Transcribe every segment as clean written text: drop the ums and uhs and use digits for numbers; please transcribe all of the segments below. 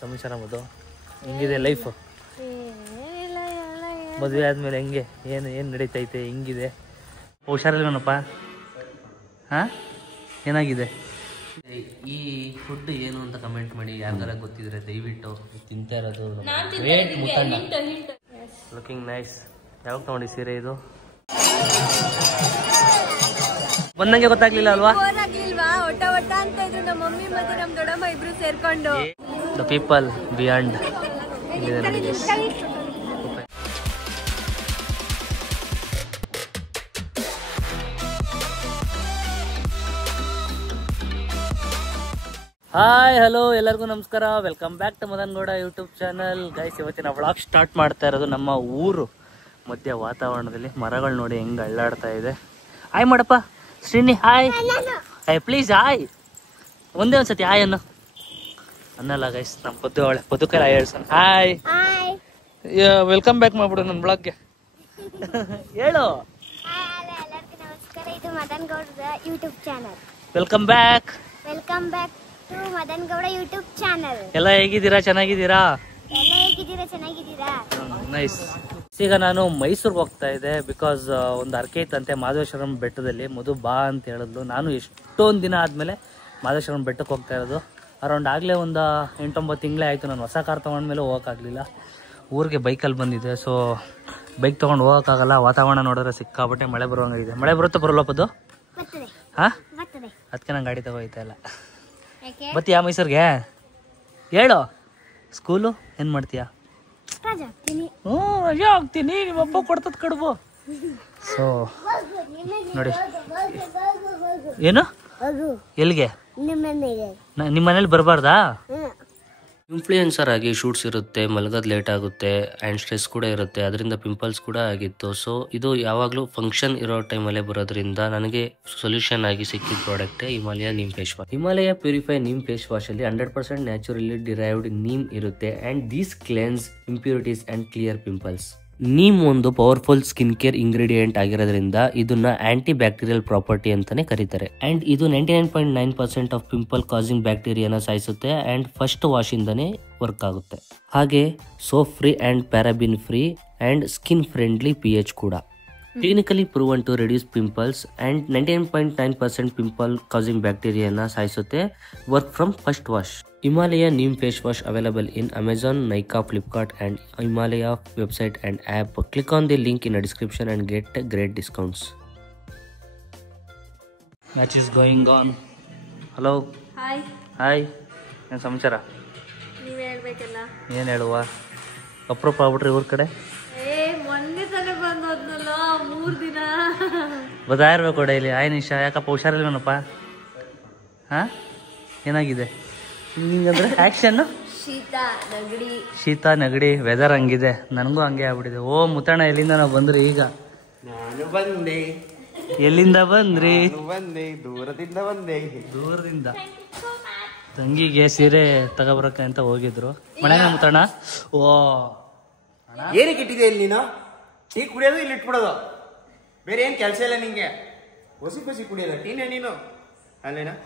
ಸಮಾಚಾರ ಮದು ಹೆಂಗಿದೆ ಲೈಫ್? ಮದುವೆ ಆದ್ಮೇಲೆ ಹೆಂಗೆ ಏನು ನಡೀತೈತೆ? ಹೆಂಗಿದೆ? ಹುಷಾರಿಲ್ವನಪ್ಪ? ಹಾಂ, ಏನಾಗಿದೆ? ಈ ಫುಡ್ ಏನು ಅಂತ ಕಮೆಂಟ್ ಮಾಡಿ. ಯಾರ್ದಾರ ಗೊತ್ತಿದ್ರೆ ದಯವಿಟ್ಟು. ತಿಂತಾ ಇರೋದು ಲುಕಿಂಗ್ ನೈಸ್. ಯಾವಾಗ ತಗೊಂಡಿ ಸೀರೆ ಇದು? ಬಂದಂಗೆ ಗೊತ್ತಾಗ್ಲಿಲ್ಲ ಅಲ್ವಾ? The people beyond. Hi hello ಎಲ್ಲರಿಗೂ ನಮಸ್ಕಾರ. Welcome back to Madan Gowda YouTube channel. Guys, ಇವತ್ತಿನ ವ್ಲಾಗ್ ಸ್ಟಾರ್ಟ್ ಮಾಡ್ತಾ ಇರೋದು ನಮ್ಮ ಊರು ಮಧ್ಯ ವಾತಾವರಣದಲ್ಲಿ. ಮರಗಳು ನೋಡಿ ಹೆಂಗ್ ಅಳ್ಳಾಡ್ತಾ ಇದೆ. ಹಾಯ್ ಮಾಡಪ್ಪ Srini. Hi hi please hi. ಒಂದೇ ಒಂದ್ಸತಿ ಹಾಯ್ ಅನ್ನಲ್ಲ ಗೈಸ್. ನಮ್ಮ ಪದ್ದು ಅವಳೆ ಪದುಕಲ್ಲ ಹೇಳ್ಸನ್. ಹಾಯ್, ವೆಲ್ಕಮ್ ಬ್ಯಾಕ್ ಮಾಡ್ಬಿಡು ನನ್ನ ಬ್ಲಾಗ್ಗೆ. ಹೇಳು welcome back. Welcome back to Madan Gowda YouTube channel. ಎಲ್ಲ ಹೇಗಿದ್ದೀರಾ? ಚೆನ್ನಾಗಿದ್ದೀರಾ? ಚೆನ್ನಾಗಿದ್ದೀರಾ? ನೈಸ್. ಈಗ ನಾನು ಮೈಸೂರಿಗೆ ಹೋಗ್ತಾ ಇದ್ದೆ. ಬಿಕಾಸ್ ಒಂದು ಅರ್ಕೆ ಇತ್ತಂತೆ ಮಹದೇಶ್ವರಂ ಬೆಟ್ಟದಲ್ಲಿ. ಮಧು ಬಾ ಅಂತ ಹೇಳಿದ್ಲು. ನಾನು ಎಷ್ಟೊಂದು ದಿನ ಆದಮೇಲೆ ಮಹದೇಶ್ವರಂ ಬೆಟ್ಟಕ್ಕೆ ಹೋಗ್ತಾ ಇರೋದು. ಅರೌಂಡ್ ಆಗಲೇ ಒಂದು 8-9 ತಿಂಗಳೇ ಆಯಿತು. ನಾನು ಹೊಸ ಕಾರ್ ತೊಗೊಂಡ್ಮೇಲೆ ಹೋಗೋಕ್ಕಾಗಲಿಲ್ಲ. ಊರಿಗೆ ಬೈಕಲ್ಲಿ ಬಂದಿದ್ದೆ. ಸೊ ಬೈಕ್ ತೊಗೊಂಡು ಹೋಗೋಕ್ಕಾಗಲ್ಲ. ವಾತಾವರಣ ನೋಡಿದ್ರೆ ಸಿಕ್ಕಾಬಟ್ಟೆ ಮಳೆ ಬರುವಂಗಿದೆ. ಮಳೆ ಬರುತ್ತೆ ಬರಲ್ಲಪ್ಪದು? ಹಾಂ, ಅದಕ್ಕೆ ನಾನು ಗಾಡಿ ತಗೋಯ್ತಾ ಇಲ್ಲ. ಬತ್ತೀಯಾ ಮೈಸೂರಿಗೆ? ಹೇಳು. ಸ್ಕೂಲು ಏನು ಮಾಡ್ತೀಯಾ? ಹ್ಞೂ, ರಜೆ ಹೋಗ್ತೀನಿ. ನಿಮ್ಮಪ್ಪ ಕೊಡ್ತದ ಕಡುಬು. ಸೊ ನೋಡಿ. ಏನು? ಎಲ್ಲಿಗೆ? ನಿಮ್ಮ ಮನೇಲಿ ಬರಬಾರ್ದಾ? ಇನ್ಫ್ಲೂಯೆನ್ಸರ್ ಆಗಿ ಶೂಟ್ಸ್ ಇರುತ್ತೆ, ಮಲಗೋದು ಲೇಟ್ ಆಗುತ್ತೆ ಆ್ಯಂಡ್ ಸ್ಟ್ರೆಸ್ ಕೂಡ ಇರುತ್ತೆ. ಅದರಿಂದ ಪಿಂಪಲ್ಸ್ ಕೂಡ ಆಗಿತ್ತು. ಸೊ ಇದು ಯಾವಾಗಲೂ ಫಂಕ್ಷನ್ ಇರೋ ಟೈಮಲ್ಲೇ ಬರೋದ್ರಿಂದ ನನಗೆ ಸೊಲ್ಯೂಷನ್ ಆಗಿ ಸಿಕ್ಕಿದ ಪ್ರಾಡಕ್ಟೇ Himalaya neem face wash. Himalaya purify neem face wash ಅಲ್ಲಿ 100% ನ್ಯಾಚುರಲಿ ಡಿರೈವ್ಡ್ ನೀಮ್ ಇರುತ್ತೆ and these cleanse impurities and clear pimples. Neem ಒಂದು ಪವರ್ಫುಲ್ ಸ್ಕಿನ್ ಕೇರ್ ಇಂಗ್ರೀಡಿಯೆಂಟ್ ಆಗಿರೋದ್ರಿಂದ ಇದನ್ನ ಆಂಟಿ ಬ್ಯಾಕ್ಟೀರಿಯಲ್ ಪ್ರಾಪರ್ಟಿ ಅಂತಾನೆ ಕರೀತಾರೆ. ಅಂಡ್ ಇದು 99.9% ಆಫ್ ಪಿಂಪಲ್ ಕಾಸಿಂಗ್ ಬ್ಯಾಕ್ಟೀರಿಯಾನ ಸಾಯಿಸುತ್ತೆ ಅಂಡ್ ಫಸ್ಟ್ ವಾಶ್ ಇಂದಾನೆ ವರ್ಕ್ ಆಗುತ್ತೆ. ಹಾಗೆ soap free and paraben free and skin friendly pH ಕೂಡ. Clinically proven to reduce pimples and 99.9% pimple causing ಬ್ಯಾಕ್ಟೀರಿಯಾನ ಸಾಯಿಸುತ್ತೆ. Work from first wash. Himalaya neem face wash available in Amazon, Nykaa, Flipkart and Himalaya website and app. Click on the link in description and get great discounts. Match is going on. Hello. Hi. Hi, ಏನು ಸಮಾಚಾರ? ನೀವೇ ಹೇಳ್ಬೇಕಲ್ಲ. ಏನು ಹೇಳುವ? ಅಪ್ರೂಪ ಆಗ್ಬಿಟ್ರಿ ಊರ ಕಡೆ. ಮೊನ್ನೆ ತಾನೇ ಬಂದೋದ್ನಲ್ಲ 3 ದಿನ. ಬದಾಯಿರ್ಬೇಕು ಡೈಲಿ. ಆಯ್ ನಿಶಾ, ಯಾಕಪ್ಪ ಹುಷಾರಿಲ್ವನಪ್ಪ? ಹಾಂ, ಏನಾಗಿದೆ ನಿಂಗಂದ್ರೆ? ಆ್ಯಕ್ಷನ್ನು ಶೀತ ನೆಗಡಿ ವೆದರ್ ಹಂಗಿದೆ. ನನಗೂ ಹಂಗೆ ಆಗ್ಬಿಟ್ಟಿದೆ. ಓ ಮುತ್ತಣ್ಣ, ಎಲ್ಲಿಂದ ನಾವು ಬಂದ್ರಿ? ಈಗ ನಾನು ಬಂದೆ. ಎಲ್ಲಿಂದ ಬಂದ್ರಿ? ದೂರದಿಂದ. ತಂಗಿಗೆ ಸೀರೆ ತಗೋಬರಕ್ಕೆ ಅಂತ ಹೋಗಿದ್ರು. ಮನೆಯ ಮುತ್ತಣ್ಣ. ಓ, ಏನಕ್ಕೆ ಇಟ್ಟಿದೆ ಇಲ್ಲಿ ನೀನು? ಟೀ ಕುಡಿಯೋದು ಇಲ್ಲಿ ಇಟ್ಬಿಡೋದು, ಬೇರೆ ಏನ್ ಕೆಲಸ ಇಲ್ಲ ನಿಂಗೆ. ಹೊಸಿ ಕುಡಿಯೋದ ಟೀನೇ ನೀನು? ಅಲ್ಲೇನಾ?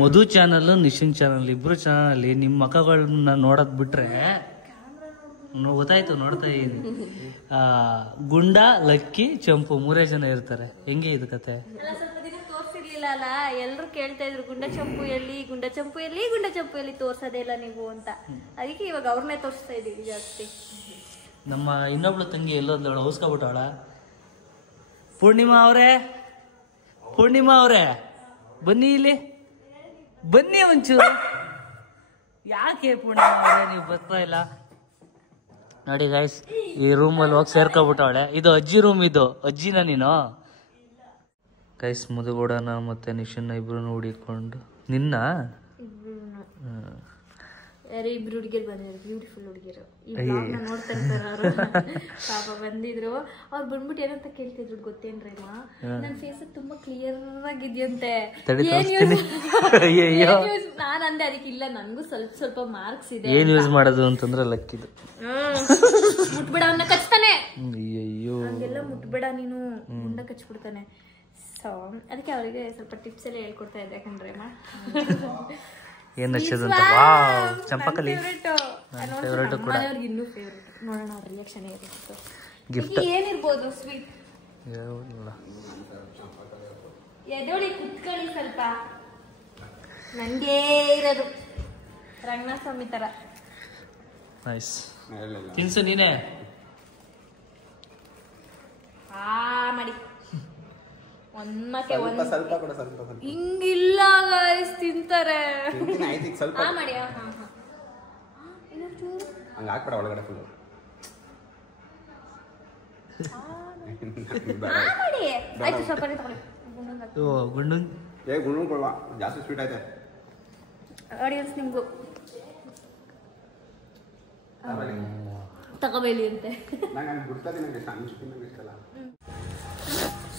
ಮಧು ಚಾನಲ್, ನಿಶಿನ್ ಚಾನಲ್, ಇಬ್ರು ಚಾನಲ್ ನಿಮ್ಮ ಮಕ್ಕಳನ್ನ ನೋಡೋದ್ ಬಿಟ್ರೆ ಗೊತ್ತಾಯ್ತು. ನೋಡ್ತಾ ಇದೀನಿ. ಗುಂಡ, ಲಕ್ಕಿ, ಚಂಪು 3 ಜನ ಇರ್ತಾರೆ. ಹೆಂಗೆ ಇದು ಕತೆ? ತೋರ್ಸಿರ್ಲಿಲ್ಲ ಅಲ್ಲ, ಎಲ್ರು ಕೇಳ್ತಾ ಇದ್ರು ಗುಂಡ ಚಂಪು ಎಲ್ಲಿ, ಗುಂಡ ಚಂಪು ಎಲ್ಲಿ, ಗುಂಡ ಚಂಪು ಎಲ್ಲಿ, ತೋರ್ಸೋದೇ ಇಲ್ಲ ನೀವು ಅಂತ. ಅದಕ್ಕೆ ಇವಾಗ ಅವ್ರನ್ನೇ ತೋರಿಸ್ತಾ ಇದೀವಿ ಜಾಸ್ತಿ. ನಮ್ಮ ಇನ್ನೊಬ್ಳು ತಂಗಿ ಎಲ್ಲೋದ್ಲವಳ, ಹೊಸ್ಕೊಬಿಟ್ಟವಳ. ಪೂರ್ಣಿಮಾ ಅವರೇ ಬನ್ನಿ ಇಲ್ಲಿ, ಬನ್ನಿ ಒಂಚೂರು. ಯಾಕೆ ಪೂರ್ಣಿಮಾ ಅವರೇ ನೀವು ಬರ್ತಾ ಇಲ್ಲ? ನೋಡಿ ಗೈಸ್, ಈ ರೂಮಲ್ಲಿ ಹೋಗಿ ಸೇರ್ಕೊಬಿಟ್ಟವಳೆ. ಇದು ಅಜ್ಜಿ ರೂಮ್. ಇದು ಅಜ್ಜಿನ ನೀನು? ಗೈಸ್, ಮುದುಗೌಡನ ಮತ್ತೆ ನಿಶನ್ನ ಇಬ್ರು ಹುಡಿಕೊಂಡು ನಿನ್ನ ಇಬ್ರು ಹುಡುಗಿರು ಬಂದಿದ್ರು, ಬ್ಯೂಟಿಫುಲ್ ಹುಡುಗಿರು. ಈ ಬ್ಲಾಗ್ನ ನೋಡ್ತಾ ಇರ್ತಾರ ಅವರು. ಪಾಪ ಬಂದಿದ್ರು. ಅವ್ರು ಬಂದ್ಬಿಟ್ಟು ಏನಂತ ಕೇಳ್ತಿದ್ರು ಗೊತ್ತೇನ್ರಮ್ಮ? ನನ್ನ ಫೇಸ್ ತುಂಬಾ ಕ್ಲಿಯರ್ ಆಗಿದ್ಯಂತೆ. ನಾನ್ ಅಂದೆ ಅದಕ್ಕೆ ಇಲ್ಲ, ನನ್ಗೂ ಸ್ವಲ್ಪ ಮಾರ್ಕ್ಸ್ ಇದೆ. ಏನ್ ಯೂಸ್ ಮಾಡೋದು ಅಂತಂದ್ರೆ ಲಕ್ಕಿದು. ಮುಟ್ಬೇಡ, ಅವನ್ನ ಕಚ್ತಾನೆ. ಅಯ್ಯೋ, ಹಂಗೆಲ್ಲ ಮುಟ್ಬೇಡ ನೀನು, ಮುಂಡ ಕಚ್ಬಿಡ್ತಾನೆ. ಸೊ ಅದಕ್ಕೆ ಅವರಿಗೆ ಸ್ವಲ್ಪ ಟಿಪ್ಸ್ ಎಲ್ಲ ಹೇಳ್ಕೊಡ್ತಾ ಇದ್ದೆ ಕಣ್ರಿ ಅಮ್ಮ. ಏನು ಹಚ್ಚೋದು ಅಂತ. ವಾವ್, ಚಂಪಕಲಿ ಫೇವ್ರೇಟ್ ಕೂಡ. ಇನ್ನೂ ಫೇವ್ರೇಟ್. ನೋಡೋಣ ಅವ್ರ ರಿಯಾಕ್ಷನ್ ಏನಿತ್ತು. ಗಿಫ್ಟ್ ಏನಿರ್ಬೋದು ಸ್ವೀಟ್? ಎದೋಳಿ ಕುತ್ಕೊಳ್ಳಿ ಸ್ವಲ್ಪ. ನನಗೆ ಇರೋದು ರಂಗನಾಥ ಸ್ವಾಮಿ ಥರ. ನೈಸ್. ತಿನ್ಸು ನೀನೇ. ಮಾಡಿ ಒಂದಕ್ಕೆ ಒಂದು ಸ್ವಲ್ಪ ಕೂಡ ಸ್ವಲ್ಪ ಹಿಂಗಿಲ್ಲ ಗೈಸ್, ತಿಂತಾರೆ. ಸ್ವಲ್ಪ ಮಾಡಿ ಹಂಗೆ ಹಾಕ್ಬೇಡ ಒಳಗಡೆ ಫುಲ್ ಮಾಡಿ. ಆಯ್ತು ಸ್ವಲ್ಪ ತಗೊಳ್ಳಿ. ಗುಂಡು ಗುಂಡು ಕೊಡುವ, ಜಾಸ್ತಿ ಸ್ವೀಟ್ ಐತೆ. ಆಡಿಯನ್ಸ್ ನಿಮ್ಗೂ ತಗೋಬೇಲಿ ಅಂತೆ.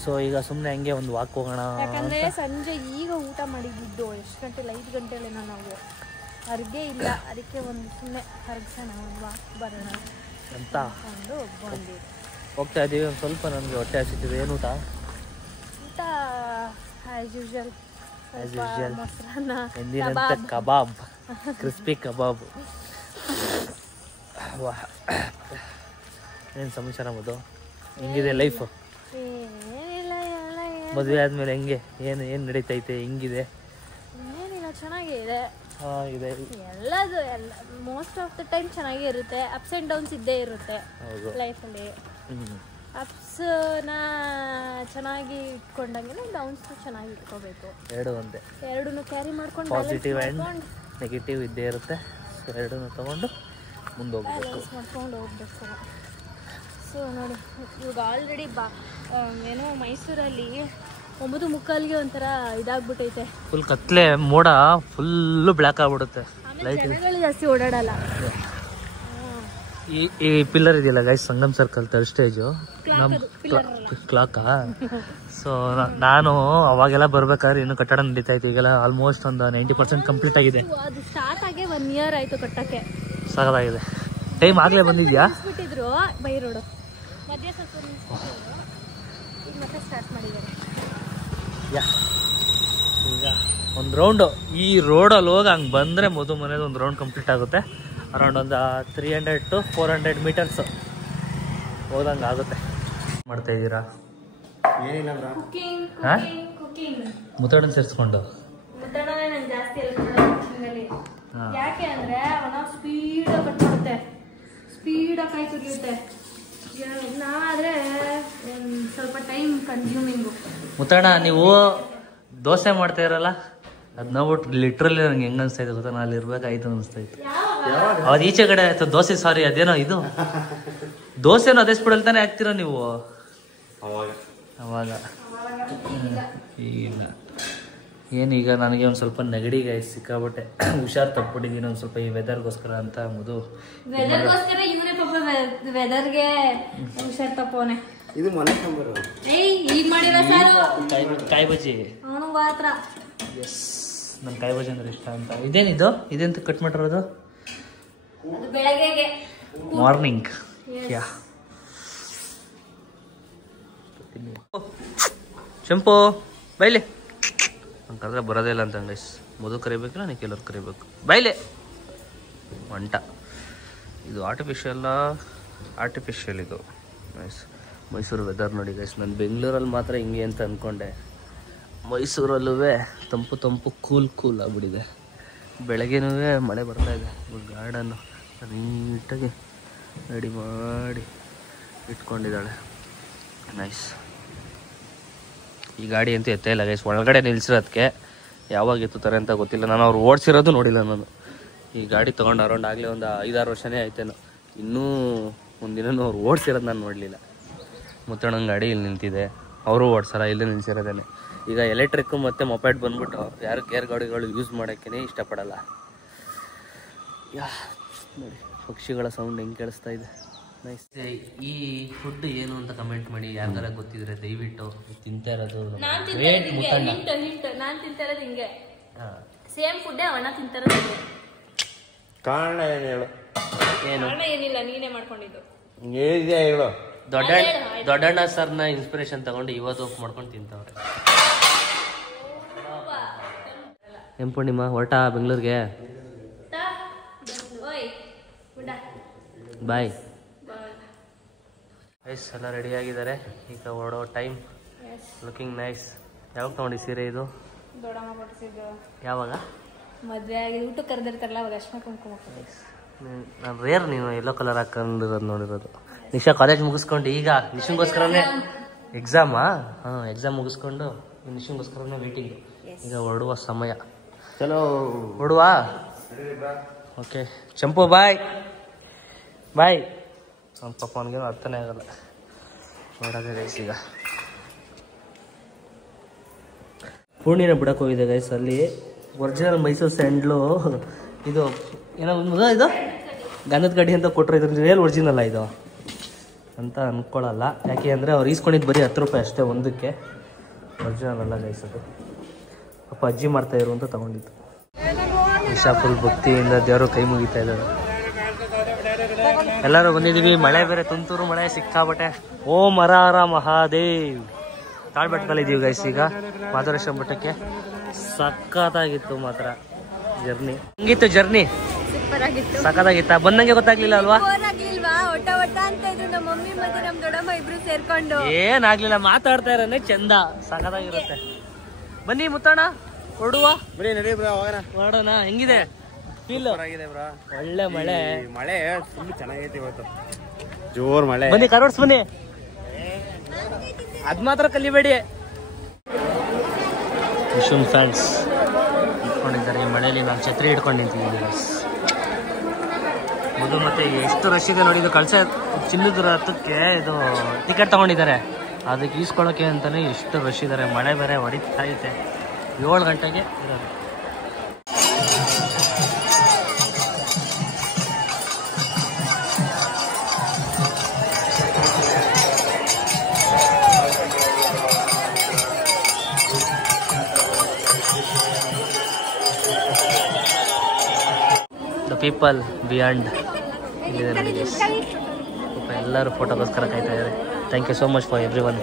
ಸೊ ಈಗ ಸುಮ್ಮನೆ ಹಂಗೆ ಒಂದು ವಾಕ್ ಹೋಗೋಣ. ಯಾಕಂದ್ರೆ ಸಂಜೆ ಈಗ ಊಟ ಮಾಡಿದ್ದು ಎಷ್ಟು ಗಂಟೆಲ್ಲ 5 ಗಂಟೆಲೇನೋ ನಾವು ಅರ್ಗೆ ಇಲ್ಲ, ಅದಕ್ಕೆ ಒಂದು ಸುಮ್ಮನೆ ಹರಗ್ಸೋಣ, ಒಂದು ವಾಕ್ ಬರೋಣ ಅಂತ ಅಂದ್ಕೊಂಡು ಬಂದಿವಿ. ಹೋಗ್ತಾ ಇದ್ದೀವಿ. ಒಂದು ಸ್ವಲ್ಪ ನನಗೆ ಹೊಟ್ಟೆ ಹಸಿತಿದೆ. ಏನು ಊಟ? ಊಟ ಆ್ಯಸ್ ಯೂಶುವಲ್ ಮೊಸರನ್ನ, ಎಂದಿನಂತೆ ಕಬಾಬ್, ಕ್ರಿಸ್ಪಿ ಕಬಾಬ್. ಏನು ಸಮಾಚಾರ ಮದು? ಹೆಂಗಿದೆ ಲೈಫು? ಏನಿಲ್ಲ, ಎಲ್ಲ ಮದುವೆ ಆದಮೇಲೆ ಹೆಂಗೆ, ಏನು ನಡೀತೈತೆ, ಹೆಂಗಿದೆ? ಏನಿಲ್ಲ, ಚೆನ್ನಾಗೇ ಇದೆ. ಇದೆ ಎಲ್ಲದು ಎಲ್ಲ ಮೋಸ್ಟ್ ಆಫ್ ದ ಟೈಮ್ ಚೆನ್ನಾಗೇ ಇರುತ್ತೆ. ಅಪ್ಸ್ ಆ್ಯಂಡ್ ಡೌನ್ಸ್ ಇದ್ದೇ ಇರುತ್ತೆ ಲೈಫಲ್ಲಿ. ಅಪ್ಸ್ನ ಚೆನ್ನಾಗಿ ಇಟ್ಕೊಂಡಂಗೆ ಡೌನ್ಸ್ ಚೆನ್ನಾಗಿ ಇಟ್ಕೋಬೇಕು. ಎರಡೂ ಕ್ಯಾರಿ ಮಾಡ್ಕೊಂಡು ಪಾಸಿಟಿವ್ ಆ್ಯಂಡ್ ನೆಗೆಟಿವ್ ಇದ್ದೇ ಇರುತ್ತೆ. ಸೊ ಎರಡನ್ನೂ ತೊಗೊಂಡು ಮುಂದೆ ಬ್ಯಾಲೆನ್ಸ್ ಮಾಡ್ಕೊಂಡು ಹೋಗ್ಬೇಕು. ಸೊ ನೋಡಿ, ಇವಾಗ ಆಲ್ರೆಡಿ ಏನೋ ಮೈಸೂರಲ್ಲಿ 9:45ಗೆ ಒಂಥರ ಇದಾಗ್ಬಿಟ್ಟೈತೆ. ಫುಲ್ ಕತ್ಲೆ, ಮೋಡ ಫುಲ್ಲು ಬ್ಲ್ಯಾಕ್ ಆಗ್ಬಿಡುತ್ತೆ. ಲೈಟ್ ಜನಗಳು ಜಾಸ್ತಿ ಓಡಾಡಲ್ಲ. ಈ ಪಿಲ್ಲರ್ ಇದೆಯಲ್ಲ guys, Sangam circle third stage ನಮ್ಮ ಕ್ಲಾಕಾ. ಸೊ ನಾನು ಅವಾಗೆಲ್ಲ ಬರ್ಬೇಕಾದ್ರೆ ಇನ್ನೂ ಕಟ್ಟಡ ನಡೀತಾ ಇತ್ತು. ಈಗೆಲ್ಲ ಆಲ್ಮೋಸ್ಟ್ ಒಂದು 90% ಕಂಪ್ಲೀಟ್ ಆಗಿದೆ. ಅದು ಸ್ಟಾರ್ಟ್ ಆಗಿ 1 year ಆಯ್ತು ಕಟ್ಟಕ್ಕೆ. ಸಾಕಾಗಿದೆ. ಟೈಮ್ ಆಗಲೇ ಬಂದಿದ್ಯಾ? ಬಿಟ್ಟಿದ್ರು ಬೈ ರೋಡು ಮಧ್ಯ ಸ್ವಲ್ಪ ಈಗ ಮತ್ತೆ ಸ್ಟಾರ್ಟ್ ಮಾಡಿದ್ದಾರೆ. ಈಗ ಒಂದು ರೌಂಡು ಈ ರೋಡಲ್ಲಿ ಹೋಗಿ ಹಂಗೆ ಬಂದರೆ ಮನೇದು ಒಂದು ರೌಂಡ್ ಕಂಪ್ಲೀಟ್ ಆಗುತ್ತೆ. ಅರೌಂಡ್ ಒಂದು 300 to 400 meters ಹೋದಂಗೆ ಆಗುತ್ತೆ. ಮಾಡ್ತಾ ಇದ್ದೀರಾ? ಏನಿಲ್ಲ ಕುಕಿಂಗ್ ಮುತ್ತಡನ್ ಸೇರಿಸ್ಕೊಂಡು ಮುತ್ತಡನೇ ನಂಗೆ ಜಾಸ್ತಿ ಅಲ್ಲಿ. ಯಾಕೆ ಅಂದ್ರೆ ಅವನ ಸ್ಪೀಡಾಗಿ ಕಟ್ ಮಾಡುತ್ತೆ, ಸ್ಪೀಡಾಗಿ ಕಾಯಿ ತುರಿಯುತ್ತೆ. ನಾವಾದ್ರೆ ಸ್ವಲ್ಪ ಟೈಮ್ ಕನ್ಸ್ಯೂಮಿಂಗು. ಮುತ್ತಣ್ಣ, ನೀವು ದೋಸೆ ಮಾಡ್ತಾ ಇರಲ್ಲ, ಅದು ನೋಡ್ಬಿಟ್ಟು ಲಿಟ್ರಲಿ ನಂಗೆ ಹೆಂಗೆ ಅನಿಸ್ತಾ ಇದೆ ಗೊತ್ತಾ? ನಾನು ಅಲ್ಲಿ ಇರ್ಬೇಕಾಯ್ತು ಅನಿಸ್ತಾ ಇತ್ತು. ಅವ್ರು ಈಚೆ ಕಡೆ ಆಯ್ತು ದೋಸೆ, ಸಾರಿ ಅದೇನೋ ಇದು ದೋಸೆನೋ ಅದೇ ಸ್ಪೀಡಲ್ಲಿ ತಾನೇ ಹಾಕ್ತೀರಾ ನೀವು ಅವಾಗ? ಈಗ ಏನೀಗ ನನಗೆ ಒಂದು ಸ್ವಲ್ಪ ನೆಗಡಿಗೆ ಸಿಕ್ಕಾಬಿಟ್ಟೆ, ಹುಷಾರು ತಪ್ಪಿಟ್ಟಿದ್ದೀನಿ ಒಂದು ಸ್ವಲ್ಪ ಈ ವೆದರ್ಗೋಸ್ಕರ ಅಂತ. ಮುದು ವೆದರ್ಗೋಸ್ಕರ ಇವನೇ ಪಾಪ ವೆದರ್ಗೆ ಹುಷಾರ್ ತಪ್ಪೋನೆ. ಇದು ಮನೆ ನಂಬರು. ಈಗ ಮಾಡಿರೋ ಸಾರು ಕಾಯಿ ಬಜ್ಜಿ. ಅವನು ಮಾತ್ರ ಎಸ್, ನನ್ನ ಕಾಯಿ ಬಜ್ಜಿ ಅಂದ್ರೆ ಇಷ್ಟ ಅಂತ. ಇದೇನಿದು? ಇದೆಂತ ಕಟ್ ಮಾಡಿರೋದು? ಅದು ಬೆಳಗ್ಗೆಗೆ ಮಾರ್ನಿಂಗ್. ಯಾ ಶಂಪು ಬೈಲೆ ಅಂಕಂದ್ರೆ ಬರೋದೇ ಇಲ್ಲ ಅಂತ ಗೈಸ್. ಮಧು ಕರಿಬೇಕಿಲ್ಲ, ನೀ ಕೆಲವ್ರು ಕರಿಬೇಕು. ಬೈಲೆ ಒಂಟ. ಇದು ಆರ್ಟಿಫಿಷಿಯಲ್ ಇದು. ನೈಸ್. ಮೈಸೂರು ವೆದರ್ ನೋಡಿ ಗೈಸ್. ನಾನು ಬೆಂಗಳೂರಲ್ಲಿ ಮಾತ್ರ ಹಿಂಗೆ ಅಂತ ಅಂದ್ಕೊಂಡೆ, ಮೈಸೂರಲ್ಲೂ ತಂಪು ಕೂಲ್ ಆಗ್ಬಿಟ್ಟಿದೆ. ಬೆಳಗ್ಗೆನೂ ಮಳೆ ಬರ್ತಾಯಿದೆ. ಗಾರ್ಡನ್ನು ನೀಟಾಗಿ ರೆಡಿ ಮಾಡಿ ಇಟ್ಕೊಂಡಿದ್ದಾಳೆ. ನೈಸ್. ಈ ಗಾಡಿ ಅಂತೂ ಎತ್ತೇ ಇಲ್ಲ ಗೈಸ್. ಒಳಗಡೆ ನಿಲ್ಸಿರೋದಕ್ಕೆ ಯಾವಾಗ ಎತ್ತುತ್ತಾರೆ ಅಂತ ಗೊತ್ತಿಲ್ಲ. ನಾನು ಅವ್ರು ಓಡಿಸಿರೋದು ನೋಡಿಲ್ಲ. ನಾನು ಈ ಗಾಡಿ ತೊಗೊಂಡು ಅರೌಂಡ್ ಆಗಲೇ ಒಂದು 5-6 ವರ್ಷನೇ ಆಯ್ತೇನೋ. ಇನ್ನೂ ಒಂದಿನೂ ಅವ್ರು ಓಡಿಸಿರೋದು ನಾನು ನೋಡಲಿಲ್ಲ. ಮುತ್ತಣ್ಣನ ಗಾಡಿ ಇಲ್ಲಿ ನಿಂತಿದೆ, ಅವರು ಓಡಿಸಲ್ಲ, ಇಲ್ಲೇ ನಿಲ್ಸಿರೋದೇನೆ. ಈಗ ಎಲೆಕ್ಟ್ರಿಕ್ಕು ಮತ್ತು ಮೊಪೆಡ್ ಬಂದ್ಬಿಟ್ಟು ಯಾರು ಗೇರ್ ಗಾಡಿಗಳು ಯೂಸ್ ಮಾಡೋಕ್ಕೇ ಇಷ್ಟಪಡಲ್ಲ. ನೋಡಿ ಪಕ್ಷಿಗಳ ಸೌಂಡ್ ಹೆಂಗೆ ಕೇಳಿಸ್ತಾ ಇದೆ. ನೈಸ್. ಈ ಫುಡ್ ಏನು ಅಂತ ಕಮೆಂಟ್ ಮಾಡಿ. ಯಾರಿಗಾರ ಗೊತ್ತಿದ್ರೆ ದಯವಿಟ್ಟು. ತಿಂತಾ ಇರೋದು ನಾನು ತಿಂತಾ ಇರೋದು ಹಿಂಗೆ ಸೇಮ್ ಫುಡ್ಡೇ ಅವನ ತಿಂತಾ ಇರೋದು ಹಿಂಗೆ. ಕಾರಣ ಏನು ಹೇಳು? ಕಾರಣ ಏನಿಲ್ಲ, ನೀನೇ ಮಾಡ್ಕೊಂಡಿದ್ದು. ಏನಿದೆ ಹೇಳು? ದೊಡ್ಡಣ್ಣ ಸರ್ನ ಇನ್ಸ್ಪಿರೇಷನ್ ತಗೊಂಡು ಇವತ್ತು ಹೋಗಿ ಮಾಡ್ಕೊಂಡು ತಿಂತವ್ರೆ. ಏನ್ ಪೂರ್ಣಿಮಾ ಹೊರಟ ಬೆಂಗಳೂರಿಗೆ? ಬಾಯ್. ಗೈಸ್ ಎಲ್ಲ ರೆಡಿ ಆಗಿದ್ದಾರೆ, ಈಗ ಹೊರಡೋ ಟೈಮ್. Looking nice. ಯಾವಾಗ ತಗೊಂಡಿ ಸೀರೆ ಇದು? ದೊಡ್ಡಮ್ಮ ಕೊಡಿಸಿದ್ದು. ಯಾವಾಗ? ಮದುವೆ ಆಗಿ ಊಟ ಕರೆದಿರ್ತಾರಲ್ಲ ಅವಾಗ ಅರ್ಶಿನ ಕುಂಕುಮ. ನಾನು ರೇರ್ ನೀನು ಯೆಲ್ಲೋ ಕಲರ್ ಹಾಕೊಂಡಿರೋದು ನೋಡಿರೋದು. ನಿಶಾ ಕಾಲೇಜ್ ಮುಗಿಸ್ಕೊಂಡು ಈಗ ನಿಶಂಗೋಸ್ಕರನೇ ಎಕ್ಸಾಮಾ? ಹಾಂ, ಎಕ್ಸಾಮ್ ಮುಗಿಸ್ಕೊಂಡು ನಿಶಂಗೋಸ್ಕರನೇ ವೇಟಿಂಗ್. ಈಗ ಹೊರಡುವ ಸಮಯ. ಚಲೋ ಹೊರಡುವ. ಓಕೆ ಚಂಪು ಬಾಯ್ ಬಾಯ್. ನಮ್ಮ ಪಾಪ ಅವನಿಗೇನು ಅರ್ಥನೇ ಆಗಲ್ಲ. ನೋಡೋದೇ ಗೈಸ್ ಈಗ ಪೂರ್ಣಿನ ಬಿಡಕ್ಕೆ ಹೋಗಿದೆ ಗೈಸ್. ಅಲ್ಲಿ ಒರಿಜಿನಲ್ ಮೈಸೂರು ಸ್ಯಾಂಡ್ಲು ಇದು ಏನೋ ಇದು ಗಂಧದ ಕಡ್ಡಿ ಅಂತ ಕೊಟ್ಟರು. ಇದ್ರ ರಿಯಲ್ ಒರಿಜಿನಲ್ಲ ಇದು ಅಂತ ಅಂದ್ಕೊಳ್ಳಲ್ಲ. ಯಾಕೆ ಅಂದರೆ ಅವ್ರು ಈಸ್ಕೊಂಡಿದ್ದು ಬರೀ 10 ರೂಪಾಯಿ ಅಷ್ಟೇ ಒಂದಕ್ಕೆ. ಒರಿಜಿನಲ್ ಅಲ್ಲ ಗೈಸ್ ಅದು. ಪಾಪ ಅಜ್ಜಿ ಮಾಡ್ತಾಯಿರು ಅಂತ ತಗೊಂಡಿದ್ದು. ಇಶಾ ಫುಲ್ ಭಕ್ತಿಯಿಂದ ದೇವರು ಕೈ ಮುಗಿತಾ ಇದ್ದಾರೆ. ಎಲ್ಲರೂ ಬಂದಿದ್ದೀವಿ. ಮಳೆ ಬೇರೆ, ತುಂತುರು ಮಳೆ ಸಿಕ್ಕಾಬಟ್ಟೆ. ಓಂ ಹರ ಹರ ಮಹಾದೇವ್. ತಾಳ್ಬೆಟ್ಟದಲ್ಲಿದ್ದೀವಿ ಗೈಸ್ ಈಗ ಮಾಧವರೇಶ್ವರ ಬೆಟ್ಟಕ್ಕೆ. ಸಖತ್ತಾಗಿತ್ತು ಮಾತ್ರ ಜರ್ನಿ. ಹೆಂಗಿತ್ತು ಜರ್ನಿ? ಸೂಪರ್ ಆಗಿತ್ತು. ಸಖತ್ತಾಗಿತ್ತ? ಬಂದಂಗೆ ಗೊತ್ತಾಗ್ಲಿಲ್ಲ ಅಲ್ವಾ? ಆಗ್ಲಿಲ್ವಾ? ಒಟ್ಟ ಒಟ್ಟ ಅಂತ ಇದ್ರು ನಮ್ಮ ಮಮ್ಮಿ ಮತ್ತೆ ನಮ್ಮ ದೊಡ್ಡಮ್ಮ ಇಬ್ರು ಸೇರ್ಕೊಂಡು. ಏನಾಗ್ಲಿಲ್ಲ, ಮಾತಾಡ್ತಾ ಇರೋನೆ ಚಂದ. ಸಖತ್ತಾಗಿರುತ್ತೆ. ಬನ್ನಿ ಮುತ್ತಣ್ಣ ಹೊರಡುವ. ಬರೀ ನಡಿ ಬ್ರಾ ಹೊರಡೋಣ. ಹೆಂಗಿದೆ ಫೀಲ್? ಆಗಿದೆ ಬ್ರಾ. ಒಳ್ಳೆ ಮಳೆ. ಮಳೆ ಫುಲ್ ಚೆನ್ನಾಗೈತೆ ಇವತ್ತು, ಜೋರ್ ಮಳೆ. ಬನ್ನಿ ಕರೋಡ್ಸ್ ಬನ್ನಿ. ಅದ್ ಮಾತ್ರ ಕಲಿಬೇಡಿ. ವಿಶ್ವನ್ ಫ್ಯಾನ್ಸ್ ಇಟ್ಕೊಂಡಿದ್ದಾರೆ ಈ ಮಳೆಯಲ್ಲಿ. ನಾನು ಛತ್ರಿ ಹಿಡ್ಕೊಂಡು ನಿಂತಿದ್ದೀನಿ ಬಸ್. ಇದು ಮತ್ತೆ ಎಷ್ಟು ರಶ್ ಇದೆ ನೋಡಿ. ಇದು ಕಳಸ ಚಿನ್ನದ ರಥಕ್ಕೆ ಇದು ಟಿಕೆಟ್ ತಗೊಂಡಿದ್ದಾರೆ, ಅದಕ್ಕೆ ಈಸ್ಕೊಳ್ಳೋಕೆ ಅಂತಾನೆ ಎಷ್ಟು ರಶ್ ಇದ್ದಾರೆ. ಮಳೆ ಬೇರೆ ಹೊಡಿತಾ ಐತೆ. 7 ಗಂಟೆಗೆ ಇರೋದು. ದ ಪೀಪಲ್ ಬಿಯಾಂಡ್ ಇಲ್ಲಿದೆ ನೋಡಿ. ಎಲ್ಲರೂ ಫೋಟೋಗೋಸ್ಕರ ಕಾಯ್ತಾ ಇದ್ದಾರೆ. Thank you so much for every one.